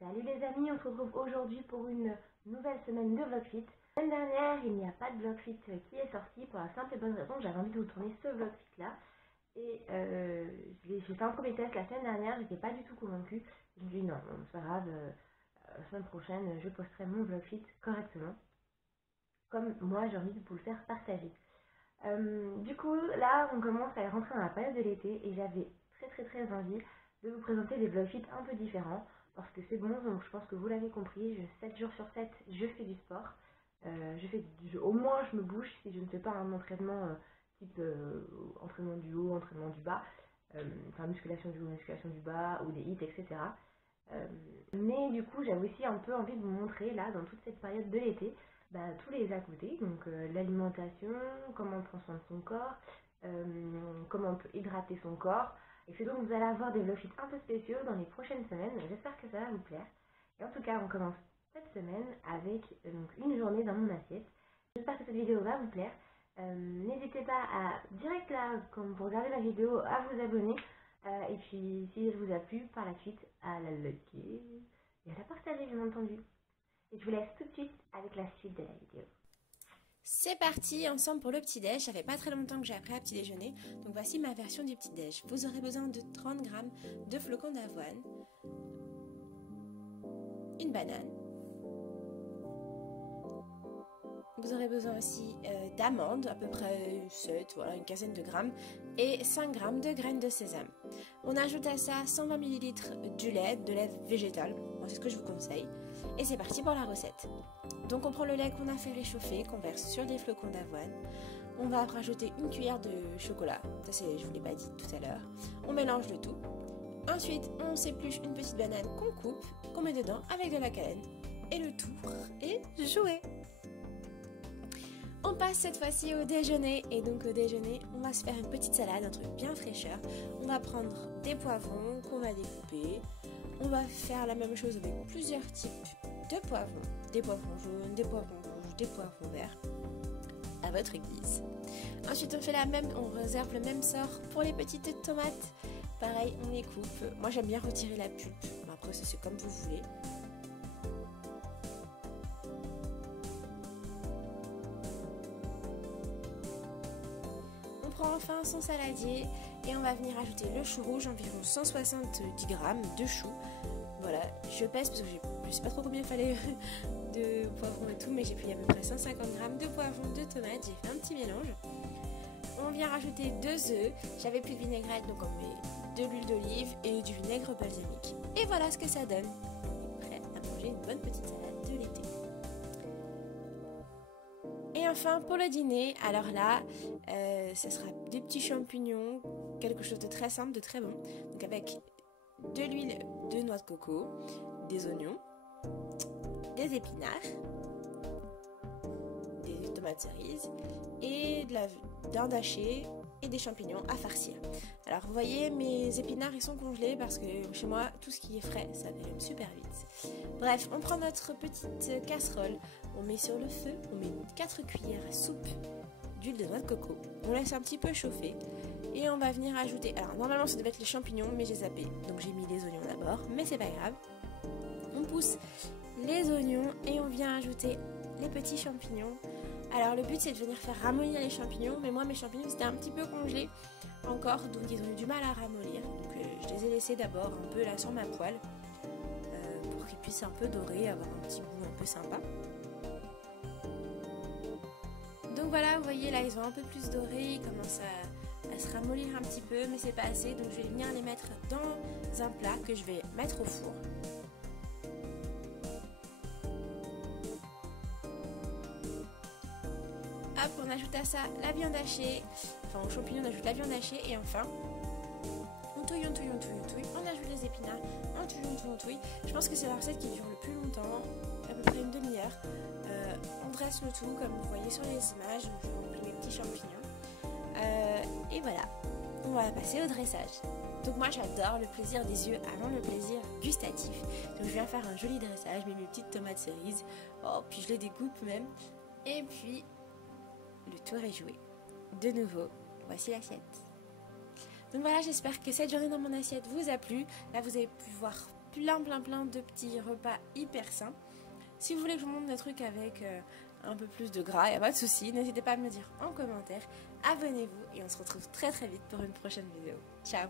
Salut les amis, on se retrouve aujourd'hui pour une nouvelle semaine de Vlogfit. La semaine dernière, il n'y a pas de Vlogfit qui est sorti pour la simple et bonne raison que j'avais envie de vous tourner ce Vlogfit là. Et j'ai fait un premier test la semaine dernière, j'étais pas du tout convaincue. Je me suis dit non, c'est pas grave, la semaine prochaine je posterai mon Vlogfit correctement. Comme moi j'ai envie de vous le faire partager. Du coup, là on commence à rentrer dans la période de l'été et j'avais très envie de vous présenter des Vlogfits un peu différents. Parce que c'est bon, donc je pense que vous l'avez compris, 7 jours sur 7, je fais du sport. Au moins je me bouge si je ne fais pas un entraînement type entraînement du haut, entraînement du bas, enfin musculation du haut, musculation du bas, ou des hits, etc. Mais du coup j'avais aussi un peu envie de vous montrer là, dans toute cette période de l'été, tous les à côté, donc l'alimentation, comment on prend soin de son corps, comment on peut hydrater son corps. Et c'est donc vous allez avoir des vlogfits un peu spéciaux dans les prochaines semaines. J'espère que ça va vous plaire. Et en tout cas, on commence cette semaine avec donc, une journée dans mon assiette. J'espère que cette vidéo va vous plaire. N'hésitez pas à, direct là, quand vous regardez la vidéo, à vous abonner. Et puis, si elle vous a plu, par la suite, à la liker et à la partager, bien entendu. Et je vous laisse tout de suite avec la suite de la vidéo. C'est parti, ensemble pour le petit-déj. Ça fait pas très longtemps que j'ai appris à petit déjeuner. Donc voici ma version du petit-déj. Vous aurez besoin de 30 g de flocons d'avoine, une banane. Vous aurez besoin aussi d'amandes, à peu près 7, voilà, une quinzaine de grammes, et 5 g de graines de sésame. On ajoute à ça 120 ml de lait végétal. Moi, c'est ce que je vous conseille. Et c'est parti pour la recette. Donc on prend le lait qu'on a fait réchauffer, qu'on verse sur des flocons d'avoine. On va rajouter une cuillère de chocolat. Ça, je vous l'ai pas dit tout à l'heure. On mélange le tout. Ensuite, on s'épluche une petite banane qu'on coupe, qu'on met dedans avec de la cannelle. Et le tout est joué. On passe cette fois-ci au déjeuner. Et donc au déjeuner, on va se faire une petite salade, un truc bien fraîcheur. On va prendre des poivrons qu'on va découper. On va faire la même chose avec plusieurs types de poivrons. Des poivrons jaunes, des poivrons rouges, des poivrons verts. À votre guise. Ensuite, on réserve le même sort pour les petites tomates. Pareil, on les coupe. Moi, j'aime bien retirer la pulpe. Après, c'est comme vous voulez. On prend enfin son saladier et on va venir ajouter le chou rouge, environ 170 g de chou. Voilà, je pèse parce que je sais pas trop combien il fallait de poivrons et tout, mais j'ai pris à peu près 150 g de poivrons, de tomates, j'ai fait un petit mélange. On vient rajouter 2 œufs, j'avais plus de vinaigrette donc on met de l'huile d'olive et du vinaigre balsamique. Et voilà ce que ça donne. Prêt à manger une bonne petite salade de l'été. Et enfin pour le dîner, alors là, ça sera des petits champignons, quelque chose de très simple, de très bon. Donc avec de l'huile de noix de coco, des oignons, des épinards, des tomates cerises et de la dinde hachée et des champignons à farcir. Alors vous voyez, mes épinards ils sont congelés parce que chez moi tout ce qui est frais ça m'aime super vite. Bref, on prend notre petite casserole, on met sur le feu, on met 4 cuillères à soupe d'huile de noix de coco, on laisse un petit peu chauffer. Et on va venir ajouter, alors normalement ça devait être les champignons mais j'ai zappé, donc j'ai mis les oignons d'abord, mais c'est pas grave. On pousse les oignons et on vient ajouter les petits champignons. Alors le but c'est de venir faire ramollir les champignons, mais moi mes champignons c'était un petit peu congelé encore, donc ils ont eu du mal à ramollir. Donc je les ai laissés d'abord un peu là sur ma poêle pour qu'ils puissent un peu dorer, avoir un petit goût un peu sympa. Donc voilà, vous voyez là ils ont un peu plus doré, ils commencent à se ramollir un petit peu, mais c'est pas assez, donc je vais venir les mettre dans un plat que je vais mettre au four. Hop, on ajoute à ça la viande hachée, enfin aux champignons on ajoute la viande hachée et enfin on touille, on ajoute les épinards, on touille. Je pense que c'est la recette qui dure le plus longtemps, à peu près une demi-heure. On dresse le tout comme vous voyez sur les images, je remplis mes petits champignons. Et voilà, on va passer au dressage. Donc moi j'adore le plaisir des yeux avant le plaisir gustatif. Donc je viens faire un joli dressage, je mets mes petites tomates cerises, puis je les découpe même. Et puis le tour est joué. De nouveau, voici l'assiette. Donc voilà, j'espère que cette journée dans mon assiette vous a plu. Là vous avez pu voir plein de petits repas hyper sains. Si vous voulez que je vous montre des trucs avec un peu plus de gras, il n'y a pas de souci, n'hésitez pas à me le dire en commentaire. Abonnez-vous et on se retrouve très vite pour une prochaine vidéo. Ciao!